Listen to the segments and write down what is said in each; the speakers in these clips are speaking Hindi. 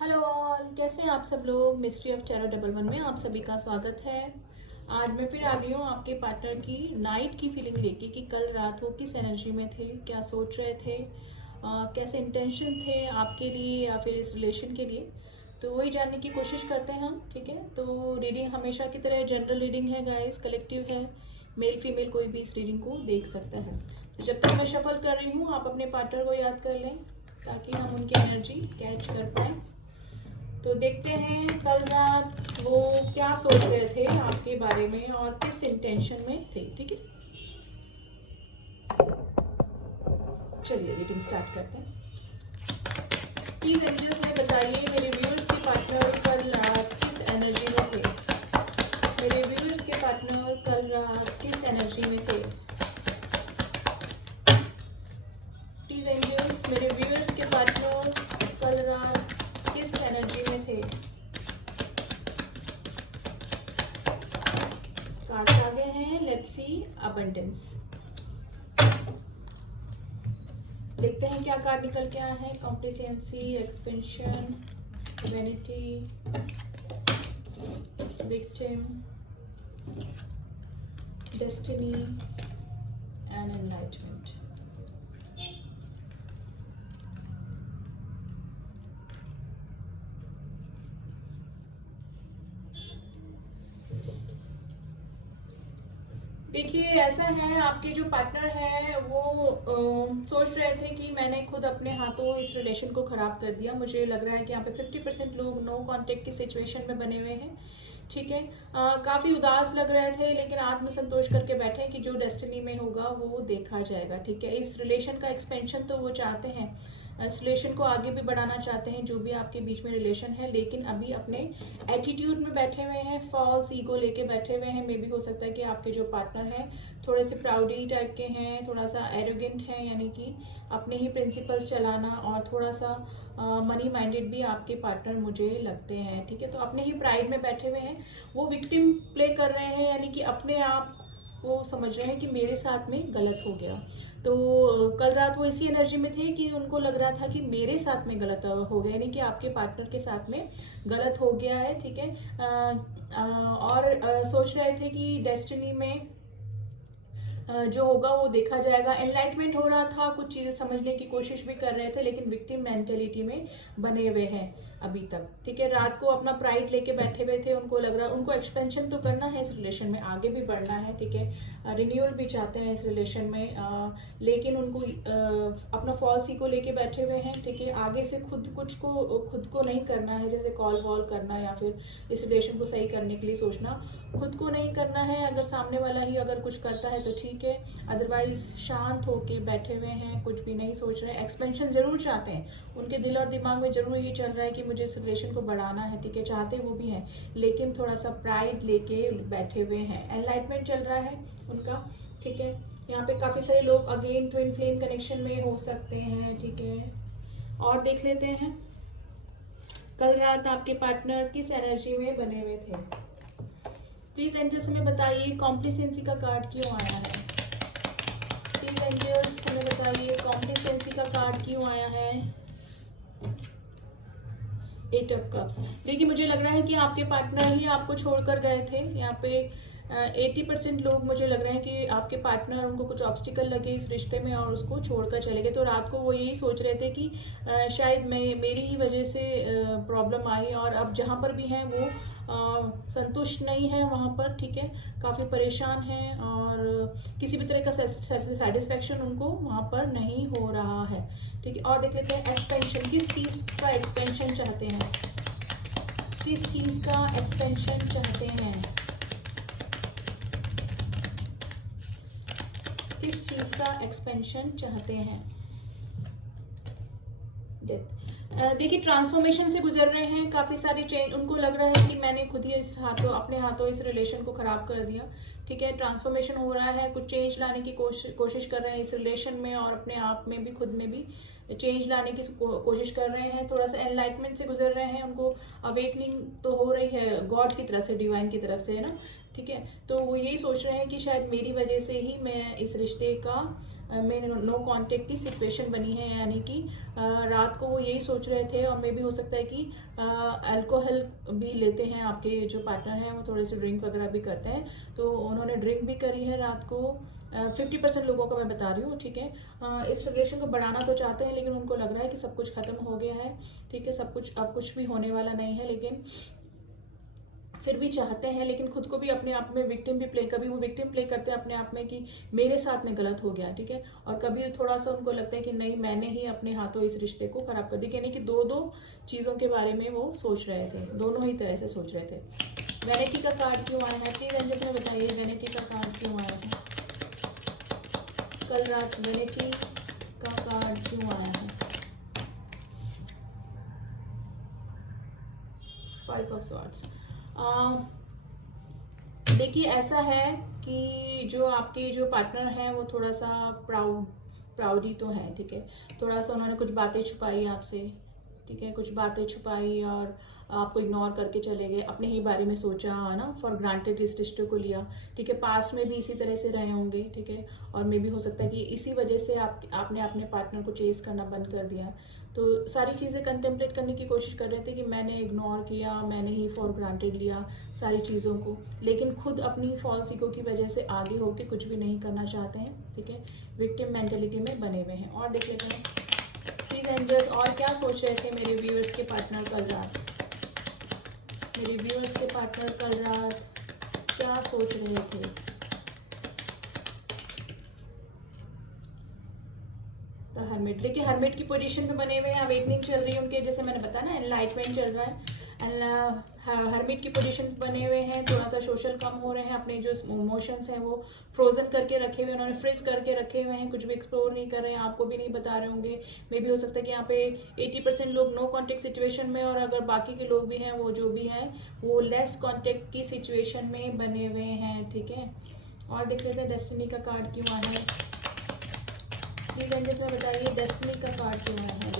हेलो ऑल, कैसे हैं आप सब लोग। Mystery of tarot double one में आप सभी का स्वागत है। आज मैं फिर आ गई हूँ आपके पार्टनर की नाइट की फीलिंग लेके कि कल रात वो किस एनर्जी में थे, क्या सोच रहे थे, कैसे इंटेंशन थे आपके लिए या फिर इस रिलेशन के लिए। तो वही जानने की कोशिश करते हैं हम। ठीक है, तो रीडिंग हमेशा की तरह जनरल रीडिंग है गाइस, कलेक्टिव है। मेल फीमेल कोई भी इस रीडिंग को देख सकता है। तो जब तक मैं शफल कर रही हूँ आप अपने पार्टनर को याद कर लें ताकि हम उनकी एनर्जी कैच कर पाएँ। तो देखते हैं कल रात वो क्या सोच रहे थे आपके बारे में और किस इंटेंशन में थे। ठीक है, चलिए रीडिंग स्टार्ट करते हैं। प्लीज एंजल्स में बताइए मेरे व्यूअर्स के पार्टनर कल रात किस एनर्जी में थे। मेरे व्यूअर्स के पार्टनर कल रात किस एनर्जी में थे। प्लीज एंजल्स मेरे व्यूअर्स के पार्टनर कल रात किस एनर्जी में थे। कार्ड्स आ गए हैं, लेट्स सी अबंडेंस। देखते हैं क्या कार्ड निकल के आया है। Complacency, expansion, vanity, victim, destiny and enlightenment. देखिए ऐसा है, आपके जो पार्टनर है वो सोच रहे थे कि मैंने खुद अपने हाथों इस रिलेशन को खराब कर दिया। मुझे लग रहा है कि यहाँ पे 50% लोग नो कांटेक्ट की सिचुएशन में बने हुए हैं। ठीक है, काफी उदास लग रहे थे लेकिन आत्मसंतोष करके बैठे कि जो डेस्टिनी में होगा वो देखा जाएगा। ठीक है, इस रिलेशन का एक्सपेंशन तो वो चाहते हैं, इस रिलेशन को आगे भी बढ़ाना चाहते हैं जो भी आपके बीच में रिलेशन है, लेकिन अभी अपने एटीट्यूड में बैठे हुए हैं, फॉल्स ईगो लेके बैठे हुए हैं। मे भी हो सकता है कि आपके जो पार्टनर हैं थोड़े से प्राउडी टाइप के हैं, थोड़ा सा एरोगेंट हैं, यानी कि अपने ही प्रिंसिपल्स चलाना, और थोड़ा सा मनी माइंडेड भी आपके पार्टनर मुझे लगते हैं। ठीक है, तो अपने ही प्राइड में बैठे हुए हैं, वो विक्टिम प्ले कर रहे हैं, यानी कि अपने आप वो समझ रहे हैं कि मेरे साथ में गलत हो गया। तो कल रात वो इसी एनर्जी में थे कि उनको लग रहा था कि मेरे साथ में गलत हो गया, यानी कि आपके पार्टनर के साथ में गलत हो गया है। ठीक है, और सोच रहे थे कि डेस्टिनी में जो होगा वो देखा जाएगा। एनलाइटमेंट हो रहा था, कुछ चीजें समझने की कोशिश भी कर रहे थे, लेकिन विक्टिम मेंटेलिटी में बने हुए हैं अभी तक। ठीक है, रात को अपना प्राइड लेके बैठे हुए थे, उनको लग रहा है उनको एक्सपेंशन तो करना है इस रिलेशन में, आगे भी बढ़ना है। ठीक है, रिन्यूअल भी चाहते हैं इस रिलेशन में, लेकिन उनको अपना फॉल्स ईगो लेके बैठे हुए हैं। ठीक है, आगे से खुद को नहीं करना है, जैसे कॉल वॉल करना या फिर इस रिलेशन को सही करने के लिए सोचना, खुद को नहीं करना है। अगर सामने वाला ही अगर कुछ करता है तो ठीक है, अदरवाइज शांत होके बैठे हुए हैं, कुछ भी नहीं सोच रहे हैं। एक्सपेंशन जरूर चाहते हैं, उनके दिल और दिमाग में जरूर ये चल रहा है कि मुझे इस रिलेशन को बढ़ाना है। ठीक है, चाहते वो भी हैं, लेकिन थोड़ा सा प्राइड लेके बैठे हुए हैं। एनलाइटमेंट चल रहा है उनका। ठीक है, यहाँ पे काफी सारे लोग अगेन ट्विन फ्लेम कनेक्शन में हो सकते हैं। ठीक है, और देख लेते हैं कल रात आपके पार्टनर किस एनर्जी में बने हुए थे। प्लीज एंजल्स हमें बताइए कॉम्प्लिसेंसी का कार्ड क्यों आया है। प्लीज एंजल्स हमें बताइए कॉम्प्लिसेंसी का कार्ड क्यों आया है। 8 ऑफ कप्स। देखिए मुझे लग रहा है कि आपके पार्टनर ही आपको छोड़कर गए थे। यहाँ पे 80% लोग मुझे लग रहे हैं कि आपके पार्टनर, उनको कुछ ऑब्स्टिकल लगे इस रिश्ते में और उसको छोड़कर चले गए। तो रात को वो यही सोच रहे थे कि शायद मेरी ही वजह से प्रॉब्लम आई, और अब जहाँ पर भी हैं वो संतुष्ट नहीं है वहाँ पर। ठीक है, काफ़ी परेशान हैं और किसी भी तरह का सेटिस्फैक्शन उनको वहाँ पर नहीं हो रहा है। ठीक है, और देख लेते हैं एक्सपेंशन, किस चीज़ का एक्सपेंशन चाहते हैं, किस चीज़ का एक्सपेंशन चाहते हैं, किस चीज का एक्सपेंशन चाहते हैं। देखिए ट्रांसफॉर्मेशन से गुजर रहे हैं, काफी सारी चेंज। उनको लग रहा है कि मैंने खुद ही अपने हाथों इस रिलेशन को खराब कर दिया। ठीक है, ट्रांसफॉर्मेशन हो रहा है, कुछ चेंज लाने की कोशिश कर रहे हैं इस रिलेशन में और अपने आप में भी, खुद में भी चेंज लाने की कोशिश कर रहे हैं, थोड़ा सा एनलाइटमेंट से गुजर रहे हैं, उनको अवेकनिंग तो हो रही है गॉड की तरफ से, डिवाइन की तरफ से, है ना, ठीक है। तो वो यही सोच रहे हैं कि शायद मेरी वजह से ही मैं इस रिश्ते का में नो कांटेक्ट की सिचुएशन बनी है, यानी कि रात को वो यही सोच रहे थे, और मे भी हो सकता है कि अल्कोहल भी लेते हैं आपके जो पार्टनर हैं, वो थोड़े से ड्रिंक वगैरह भी करते हैं, तो उन्होंने ड्रिंक भी करी है रात को। 50% लोगों का मैं बता रही हूँ, ठीक है। इस रिलेशन को बढ़ाना तो चाहते हैं, लेकिन उनको लग रहा है कि सब कुछ खत्म हो गया है, ठीक है, सब कुछ अब कुछ भी होने वाला नहीं है, लेकिन फिर भी चाहते हैं, लेकिन खुद को भी अपने आप में विक्टिम भी प्ले, कभी वो विक्टिम प्ले करते हैं अपने आप में कि मेरे साथ में गलत हो गया, ठीक है, और कभी थोड़ा सा उनको लगता है कि नहीं, मैंने ही अपने हाथों इस रिश्ते को खराब कर दिया, यानी कि दो दो चीज़ों के बारे में वो सोच रहे थे, दोनों ही तरह से सोच रहे थे। वैनिटी का कार्ड क्यों आया है, प्लीज रंजन में बताइए वैनिटी का कार्ड क्यों आया है, कल रात वैनिटी का कार्ड क्यों आया है। 5 ऑफ स्वॉर्ड्स। देखिए ऐसा है कि जो आपके जो पार्टनर हैं वो थोड़ा सा प्राउडी तो है, ठीक है, थोड़ा सा उन्होंने कुछ बातें छुपाई आपसे, ठीक है, कुछ बातें छुपाई और आपको इग्नोर करके चले गए, अपने ही बारे में सोचा, है ना, फॉर ग्रांटेड इस रिश्ते को लिया, ठीक है, पास्ट में भी इसी तरह से रहे होंगे, ठीक है, और मे भी हो सकता है कि इसी वजह से आपने अपने पार्टनर को चेस करना बंद कर दिया। तो सारी चीज़ें कंटेम्पलेट करने की कोशिश कर रहे थे कि मैंने इग्नोर किया, मैंने ही फॉर ग्रांटेड लिया सारी चीज़ों को, लेकिन खुद अपनी फॉल्स ईगो की वजह से आगे होके कुछ भी नहीं करना चाहते हैं, ठीक है, विक्टिम मेंटेलिटी में बने हुए हैं। और देख लेते हैं प्लीज एंजल्स, और क्या सोच रहे थे मेरे व्यूअर्स के पार्टनर कल रात, मेरे व्यूअर्स के पार्टनर कल रात क्या सोच रहे थे। तो हर्मिट, देखिए हर्मिट की पोजीशन पे बने हुए हैं, अवेकनिंग चल रही है उनके, जैसे मैंने बताया ना, एनलाइटमेंट चल रहा है, हर्मिट की पोजीशन पे बने हुए हैं, थोड़ा सा सोशल कम हो रहे हैं, अपने जो इमोशंस हैं वो फ्रोजन करके रखे हुए, उन्होंने फ्रीज करके रखे हुए हैं, कुछ भी एक्सप्लोर नहीं कर रहे हैं, आपको भी नहीं बता रहे होंगे। मे भी हो सकता है कि यहाँ पे 80% लोग नो कॉन्टेक्ट सिचुएशन में, और अगर बाकी के लोग भी हैं, वो जो भी हैं वो लेस कॉन्टेक्ट की सिचुएशन में बने हुए हैं, ठीक है। और देख लेते हैं डेस्टिनी का कार्ड क्यों आया है, प्लीज एंजल्स में बताइए डेस्टिनी का कार्ड क्यों आया है,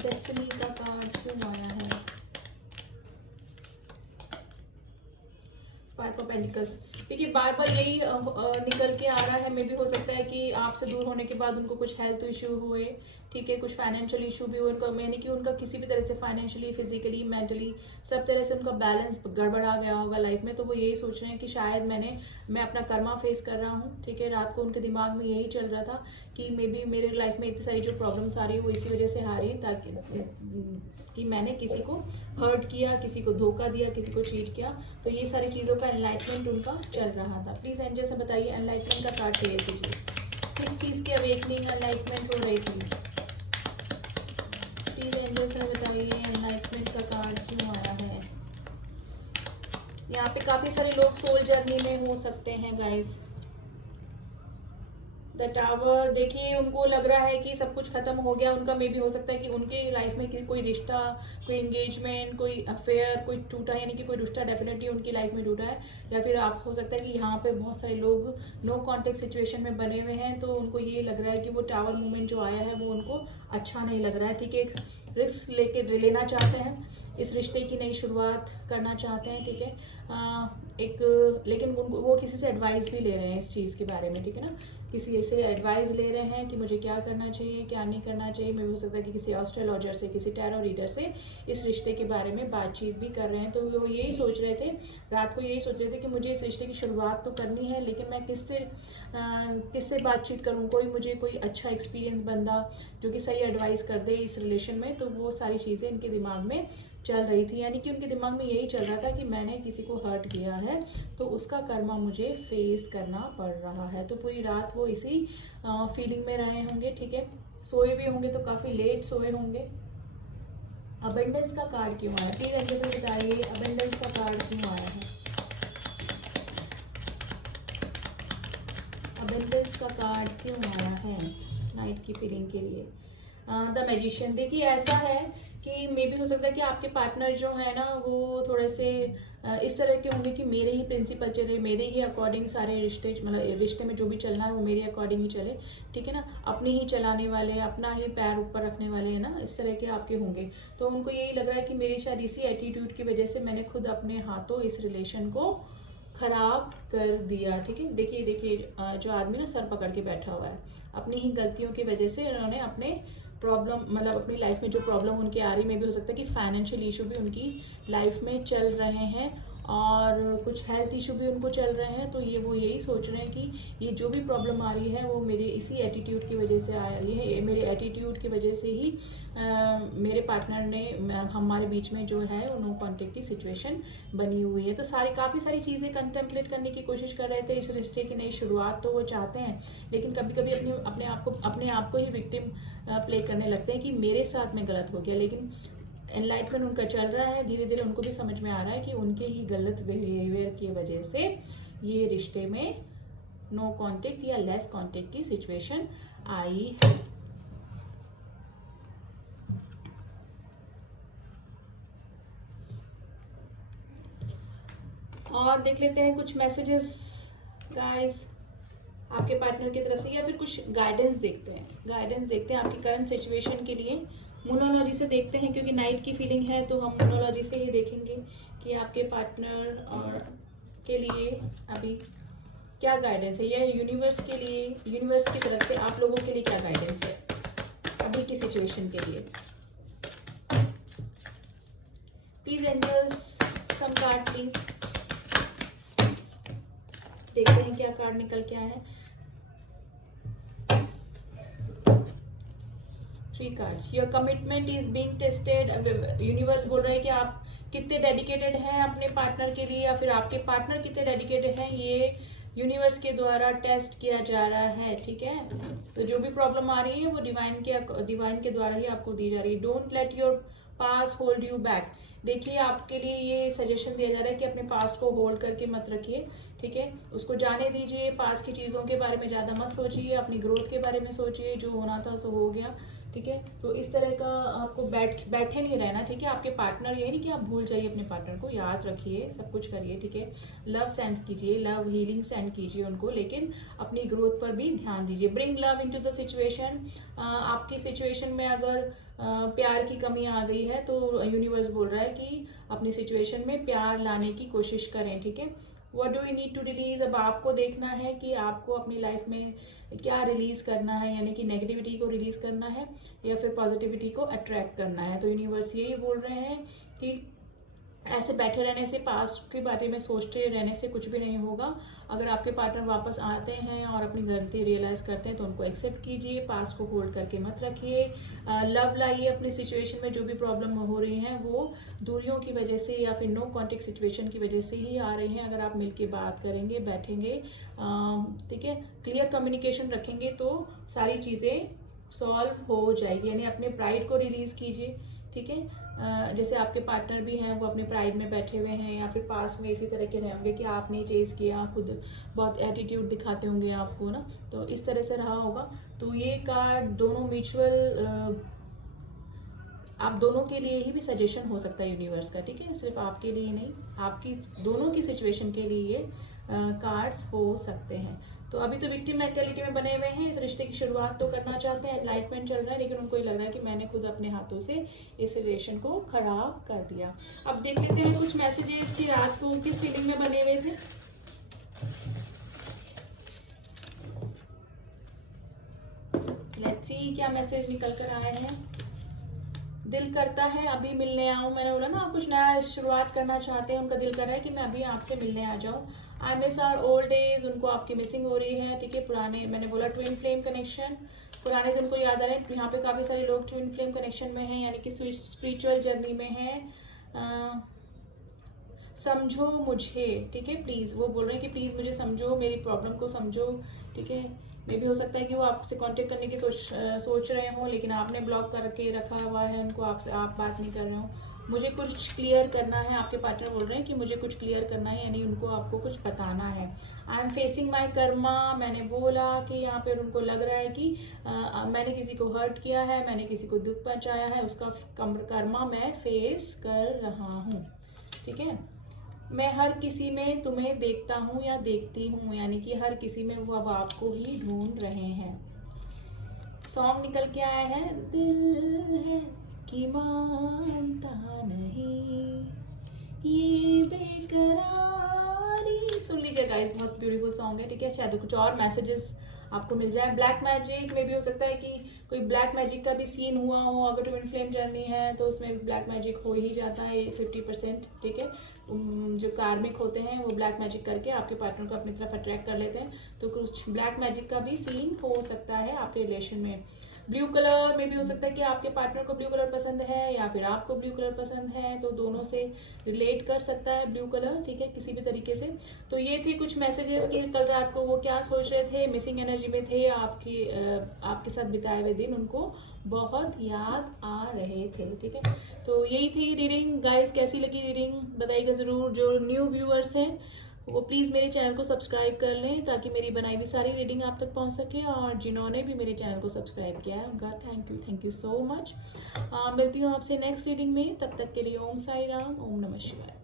डेस्टिनी का कार्ड क्यों आया है। 5 ऑफ पेंटिकल्स, देखिए बार बार यही निकल के आ रहा है, मे भी हो सकता है कि आपसे दूर होने के बाद उनको कुछ हेल्थ इशू हुए, ठीक है, कुछ फाइनेंशियल इशू भी हुए उनका, मैंने कि उनका किसी भी तरह से फाइनेंशियली, फिजिकली, मेंटली सब तरह से उनका बैलेंस गड़बड़ा गया होगा लाइफ में, तो वो यही सोच रहे हैं कि शायद मैं अपना कर्मा फेस कर रहा हूँ, ठीक है। रात को उनके दिमाग में यही चल रहा था कि मे बी मेरे लाइफ में इतनी सारी जो प्रॉब्लम्स आ रही है वो इसी वजह से आ रही है, ताकि कि मैंने किसी को हर्ट किया, किसी को धोखा दिया, किसी को चीट किया, तो ये सारी चीज़ों का एनलाइटमेंट उनका चल रहा था। प्लीज़ एंजल से बताइए एनलाइटमेंट का कार्ड क्लियर कीजिए, किस चीज़ की अवेकनिंग एनलाइटमेंट हो रही थी। प्लीज़ एंजल से बताइए एनलाइटमेंट का कार्ड क्यों आया है। यहाँ पे काफ़ी सारे लोग सोल जर्नी में हो सकते हैं गाइज। द टावर, देखिए उनको लग रहा है कि सब कुछ खत्म हो गया उनका, मे भी हो सकता है कि उनके लाइफ में कोई रिश्ता, कोई एंगेजमेंट, कोई अफेयर, कोई टूटा, यानी कि कोई रिश्ता डेफिनेटली उनकी लाइफ में टूटा है, या फिर आप हो सकता है कि यहाँ पे बहुत सारे लोग नो कॉन्टेक्ट सिचुएशन में बने हुए हैं, तो उनको ये लग रहा है कि वो टावर मूवमेंट जो आया है वो उनको अच्छा नहीं लग रहा है, ठीक है, एक रिस्क लेना चाहते हैं, इस रिश्ते की नई शुरुआत करना चाहते हैं, ठीक है, लेकिन वो किसी से एडवाइस भी ले रहे हैं इस चीज़ के बारे में, ठीक है ना, किसी से एडवाइस ले रहे हैं कि मुझे क्या करना चाहिए, क्या नहीं करना चाहिए। मे भी हो सकता है कि किसी एस्ट्रोलॉजर से, किसी टैरो रीडर से इस रिश्ते के बारे में बातचीत भी कर रहे हैं, तो वो यही सोच रहे थे, रात को यही सोच रहे थे कि मुझे इस रिश्ते की शुरुआत तो करनी है, लेकिन मैं किससे बातचीत करूँ, कोई अच्छा एक्सपीरियंस बंदा जो कि सही एडवाइस कर दे इस रिलेशन में, तो वो सारी चीज़ें इनके दिमाग में चल रही थी, यानी कि उनके दिमाग में यही चल रहा था कि मैंने किसी को हर्ट किया है तो उसका कर्मा मुझे फेस करना पड़ रहा है, तो पूरी रात वो इसी फीलिंग में रहे होंगे, ठीक है, सोए भी होंगे तो काफ़ी लेट सोए होंगे। अबंडेंस का कार्ड क्यों आया, प्लीज एंजल से बताइए अबंडेंस का कार्ड क्यों आया है। अबंडेंस का कार्ड क्यों आया है नाइट की फीलिंग के लिए। द मैजिशियन, देखिए ऐसा है कि मे भी हो सकता है कि आपके पार्टनर जो है ना वो थोड़े से इस तरह के होंगे कि मेरे ही प्रिंसिपल चले, मेरे ही अकॉर्डिंग सारे रिश्ते, मतलब रिश्ते में जो भी चलना है वो मेरे अकॉर्डिंग ही चले, ठीक है ना, अपनी ही चलाने वाले, अपना ही पैर ऊपर रखने वाले, है ना, इस तरह के आपके होंगे। तो उनको यही लग रहा है कि मेरी शायद इसी एटीट्यूड की वजह से मैंने खुद अपने हाथों इस रिलेशन को खराब कर दिया, ठीक है। देखिए देखिए जो आदमी ना सर पकड़ के बैठा हुआ है, अपनी ही गलतियों की वजह से उन्होंने अपने प्रॉब्लम, मतलब अपनी लाइफ में जो प्रॉब्लम उनके आ रही, में भी हो सकता है कि फाइनेंशियल इशू भी उनकी लाइफ में चल रहे हैं और कुछ हेल्थ इशू भी उनको चल रहे हैं। तो ये वो यही सोच रहे हैं कि ये जो भी प्रॉब्लम आ रही है वो मेरी इसी एटीट्यूड की वजह से आ रही है, ये मेरे एटीट्यूड की वजह से ही मेरे पार्टनर ने, हमारे बीच में जो है नो कॉन्टेक्ट की सिचुएशन बनी हुई है। तो काफ़ी सारी चीज़ें कंटेम्पलेट करने की कोशिश कर रहे थे, इस रिश्ते की नई शुरुआत तो वो चाहते हैं, लेकिन कभी कभी अपने आप को ही विक्टिम प्ले करने लगते हैं कि मेरे साथ में गलत हो गया। लेकिन एनलाइटमेंट उनका चल रहा है, धीरे धीरे उनको भी समझ में आ रहा है कि उनके ही गलत बिहेवियर की वजह से ये रिश्ते में नो कांटेक्ट या लेस कांटेक्ट की सिचुएशन आई है। और देख लेते हैं कुछ मैसेजेस गाइस आपके पार्टनर की तरफ से, या फिर कुछ गाइडेंस देखते हैं आपकी करंट सिचुएशन के लिए। मोनोलॉजी से देखते हैं, क्योंकि नाइट की फीलिंग है तो हम मोनोलॉजी से ही देखेंगे कि आपके पार्टनर और के लिए अभी क्या गाइडेंस है, या यूनिवर्स के लिए, यूनिवर्स की तरफ से आप लोगों के लिए क्या गाइडेंस है अभी की सिचुएशन के लिए। Please angels some card please, देखते हैं क्या कार्ड निकल के आया है। 3 cards, your commitment is being tested. Universe बोल रहे हैं कि आप कितने डेडिकेटेड हैं अपने पार्टनर के लिए, या फिर आपके पार्टनर कितने डेडिकेटेड हैं, ये यूनिवर्स के द्वारा टेस्ट किया जा रहा है, ठीक है। तो जो भी प्रॉब्लम आ रही है वो डिवाइन के द्वारा ही आपको दी जा रही है। Don't let your past hold you back. देखिए आपके लिए ये सजेशन दिया जा रहा है कि अपने पास्ट को होल्ड करके मत रखिए, ठीक है, उसको जाने दीजिए। पास्ट की चीज़ों के बारे में ज़्यादा मत सोचिए, अपनी ग्रोथ के बारे में सोचिए, जो होना था सो हो गया, ठीक है। तो इस तरह का आपको बैठे नहीं रहना, ठीक है। आपके पार्टनर, ये नहीं कि आप भूल जाइए अपने पार्टनर को, याद रखिए, सब कुछ करिए, ठीक है। लव सेंड कीजिए, लव हीलिंग सेंड कीजिए उनको, लेकिन अपनी ग्रोथ पर भी ध्यान दीजिए। Bring love into the situation. आपकी सिचुएशन में अगर प्यार की कमी आ गई है तो यूनिवर्स बोल रहा है कि अपनी सिचुएशन में प्यार लाने की कोशिश करें, ठीक है। What do you need to release, अब आपको देखना है कि आपको अपनी लाइफ में क्या रिलीज करना है, यानी कि नेगेटिविटी को रिलीज करना है या फिर पॉजिटिविटी को अट्रैक्ट करना है। तो यूनिवर्स यही बोल रहे हैं कि ऐसे बैठे रहने से, पास्ट के बारे में सोचते रहने से कुछ भी नहीं होगा। अगर आपके पार्टनर वापस आते हैं और अपनी गलती रियलाइज करते हैं तो उनको एक्सेप्ट कीजिए, पास्ट को होल्ड करके मत रखिए। लव लाइए अपनी सिचुएशन में। जो भी प्रॉब्लम हो रही है वो दूरियों की वजह से या फिर नो कॉन्टेक्ट सिचुएशन की वजह से ही आ रही हैं। अगर आप मिलके बात करेंगे, बैठेंगे, ठीक है, क्लियर कम्युनिकेशन रखेंगे तो सारी चीज़ें सॉल्व हो जाएगी। यानी अपने प्राइड को रिलीज कीजिए, ठीक है। जैसे आपके पार्टनर भी हैं वो अपने प्राइड में बैठे हुए हैं, या फिर पास में इसी तरह के रहे होंगे कि आपने चेज किया, खुद बहुत एटीट्यूड दिखाते होंगे आपको ना, तो इस तरह से रहा होगा। तो ये कार्ड दोनों म्यूचुअल, आप दोनों के लिए ही भी सजेशन हो सकता है यूनिवर्स का, ठीक है, सिर्फ आपके लिए नहीं, आपकी दोनों की सिचुएशन के लिए ये कार्ड्स हो सकते हैं। तो अभी तो विक्टिम मेंटेलिटी में बने हुए हैं, इस रिश्ते की शुरुआत तो करना चाहते हैं, एनलाइटमेंट चल रहा है, लेकिन उनको ये लग रहा है कि मैंने खुद अपने हाथों से इस रिलेशन को खराब कर दिया। अब देख लेते हैं कुछ मैसेजेस की रात को किस फीलिंग में बने हुए थे। लेट्स सी क्या मैसेज निकल कर आए हैं। दिल करता है अभी मिलने आऊं, मैंने बोला ना आप कुछ नया शुरुआत करना चाहते हैं, उनका दिल कर रहा है कि मैं अभी आपसे मिलने आ जाऊं। I miss our old days, उनको आपकी मिसिंग हो रही है, ठीक है। पुराने, मैंने बोला ट्विन फ्लेम कनेक्शन, पुराने दिन को याद आ रहे हैं। यहाँ पे काफी सारे लोग ट्विन फ्लेम कनेक्शन में हैं, यानी कि स्पिरिचुअल जर्नी में हैं। समझो मुझे, ठीक है, प्लीज, वो बोल रहे हैं कि प्लीज मुझे समझो, मेरी प्रॉब्लम को समझो, ठीक है। मे भी हो सकता है कि वो आपसे कांटेक्ट करने की सोच रहे हो, लेकिन आपने ब्लॉक करके रखा हुआ है उनको, आपसे आप बात नहीं कर रहे हो। मुझे कुछ क्लियर करना है, आपके पार्टनर बोल रहे हैं कि मुझे कुछ क्लियर करना है, यानी उनको आपको कुछ बताना है। आई एम फेसिंग माई कर्मा, मैंने बोला कि यहाँ पर उनको लग रहा है कि मैंने किसी को हर्ट किया है, मैंने किसी को दुख पहुँचाया है, उसका कर्मा मैं फेस कर रहा हूँ। ठीक है, मैं हर किसी में तुम्हें देखता हूँ या देखती हूँ, यानी कि हर किसी में वो अब आपको ही ढूंढ रहे हैं। सॉन्ग निकल के आया है, दिल है कि मानता नहीं ये बेकरारी। सुन लीजिए गाइस, बहुत ब्यूटीफुल सॉन्ग है। ठीक है, शायद कुछ और मैसेजेस आपको मिल जाए। ब्लैक मैजिक में भी हो सकता है कि कोई ब्लैक मैजिक का भी सीन हुआ हो। अगर ट्विन फ्लेम जर्नी है तो उसमें ब्लैक मैजिक हो ही जाता है 50%। ठीक है, जो कार्मिक होते हैं वो ब्लैक मैजिक करके आपके पार्टनर को अपनी तरफ अट्रैक्ट कर लेते हैं, तो कुछ ब्लैक मैजिक का भी सीन हो सकता है आपके रिलेशन में। ब्लू कलर में भी हो सकता है कि आपके पार्टनर को ब्लू कलर पसंद है या फिर आपको ब्लू कलर पसंद है, तो दोनों से रिलेट कर सकता है ब्लू कलर। ठीक है, किसी भी तरीके से। तो ये थे कुछ मैसेजेस कि कल रात को वो क्या सोच रहे थे, मिसिंग एनर्जी में थे, आपके साथ बिताए हुए दिन उनको बहुत याद आ रहे थे। ठीक है, तो यही थी रीडिंग गाइस। कैसी लगी रीडिंग बताइएगा ज़रूर। जो न्यू व्यूअर्स हैं वो प्लीज़ मेरे चैनल को सब्सक्राइब कर लें ताकि मेरी बनाई हुई सारी रीडिंग आप तक पहुंच सके, और जिन्होंने भी मेरे चैनल को सब्सक्राइब किया है उनका थैंक यू सो मच। मिलती हूँ आपसे नेक्स्ट रीडिंग में, तब तक के लिए ओम साई राम, ओम नमः शिवाय।